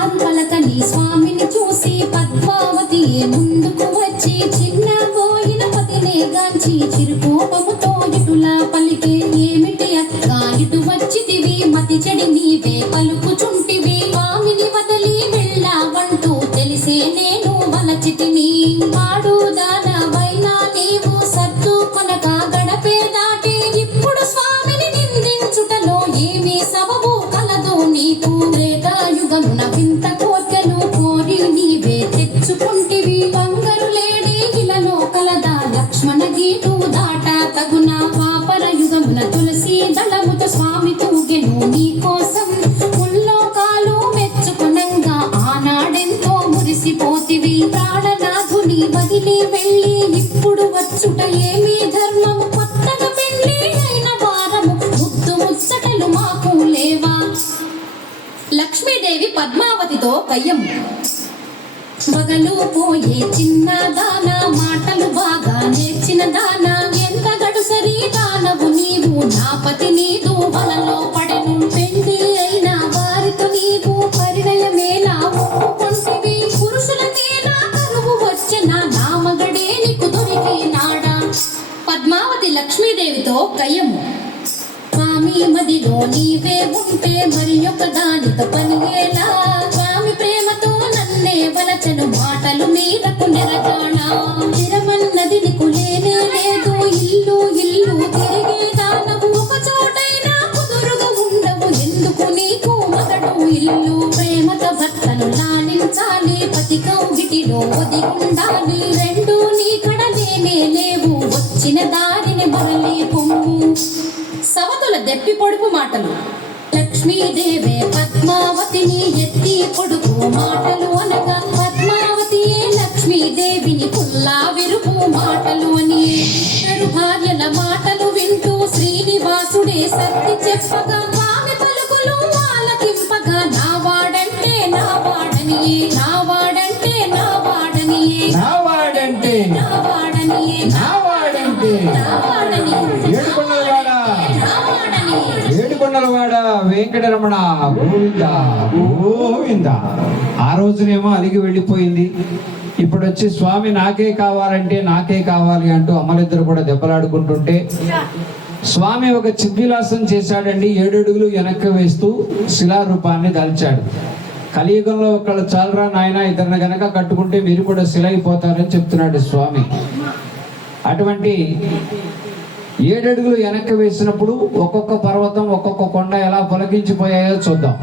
మారు పలకని స్వామిని చూసి పద్మావతి ముందుకు వచ్చి చిన్న పోయిన పతినే గాంచి చిరుకోపముతో ఇటులా పలికే ఏమిటి అక్క ఇటు వచ్చితివి మతి చెడి నీవే పలుకుచుంటివి స్వామిని వదలి వెళ్ళావంటూ తెలిసే నేను వలచితిని వాడు దానవైనా నీవు సత్తు కొనక గడపే దాటి ఇప్పుడు స్వామిని నిందించుటలో ఏమీ సబబు కలదు నీకు త్రేతాయుగమున వింత కోర్కెలు కోరి నీవే తెచ్చుకుంటివి బంగారు లేడి ఇలలో కలదా లక్ష్మణ గీటు దాట తగున పాపర యుగమున తులసి దళముతో స్వామి తూగెను నీ కోసం ముల్లోకాలు మెచ్చుకునంగా ఆనాడెంతో మురిసిపోతివి ప్రాణనాథుని వదిలి వెళ్ళి ఇప్పుడు వచ్చుట ఏమీ ధర్మము కొత్తగా పెళ్ళి అయిన వారము ముద్దు ముచ్చటలు మాకు లేవా. లక్ష్మీదేవి పద్మావతితో కయ్యం మగలు పోయే చిన్న దాన మాటలు బాగా నేర్చిన దాన ఎంత గడుసరి దానవు నీవు నా పతి నీదు వలలో పడెను పెండి అయిన వారితో నీవు పరిణయమేలా ఒప్పుకొంటివి పురుషులకేలా కరువు వచ్చిన నా మగడే నీకు దొరికినాడా. పద్మావతి లక్ష్మీదేవితో కయ్యము స్వామి మదిలో నీవే ఉంటే మరి ఒక దానితో పనియేలా స్వామి ప్రేమతో నన్నే వలచను మాటలు మీదకు నెరగానా నిరమన్నది నీకు లేనే లేదు ఇల్లు ఇల్లు తిరిగే దానవు ఒక చోటైనా కుదురుగా ఉండవు ఎందుకు నీకు మగడు ఇల్లు ప్రేమతో భర్తను లాలించాలి పతి కౌగిటిలో ఒదిగుండాలి రెండు నీ కడలేనే లేవు వచ్చిన దారిని మరలి పొమ్ము. సవతుల దెప్పి పొడుపు మాటలు లక్ష్మీదేవే పద్మావతిని ఎత్తి పొడుపు మాటలు అనగా పద్మావతియే లక్ష్మీదేవిని పుల్లా విరుపు మాటలు అని భార్యల మాటలు వింటూ శ్రీనివాసుడే సత్తి చెప్పగా స్వామి పలుకులు ఆలకింపగా నా వాడంటే నా వాడనియే నా వాడంటే నా వాడనియే నా వాడంటే నా వాడనియే నా వాడంటే నా వాడని ఏడుకొండలవాడ వెంకటరమణ గోవింద గోవింద. ఆ రోజునేమో అలిగి వెళ్ళిపోయింది. ఇప్పుడు వచ్చి స్వామి నాకే కావాలంటే నాకే కావాలి అంటూ అమ్మలిద్దరు కూడా దెబ్బలాడుకుంటుంటే స్వామి ఒక చిద్విలాసం చేశాడండి. 7 అడుగులు వెనక్కి వేస్తూ శిలారూపాన్ని దాల్చాడు. కలియుగంలో ఒకళ్ళు చాలరా నాయన ఇద్దరిని గనక కట్టుకుంటే మీరు కూడా శిల అయిపోతారని చెప్తున్నాడు స్వామి. అటువంటి 7 అడుగులు వెనక్కి వేసినప్పుడు ఒక్కొక్క పర్వతం ఒక్కొక్క కొండ ఎలా పొలగించిపోయాయో చూద్దాం.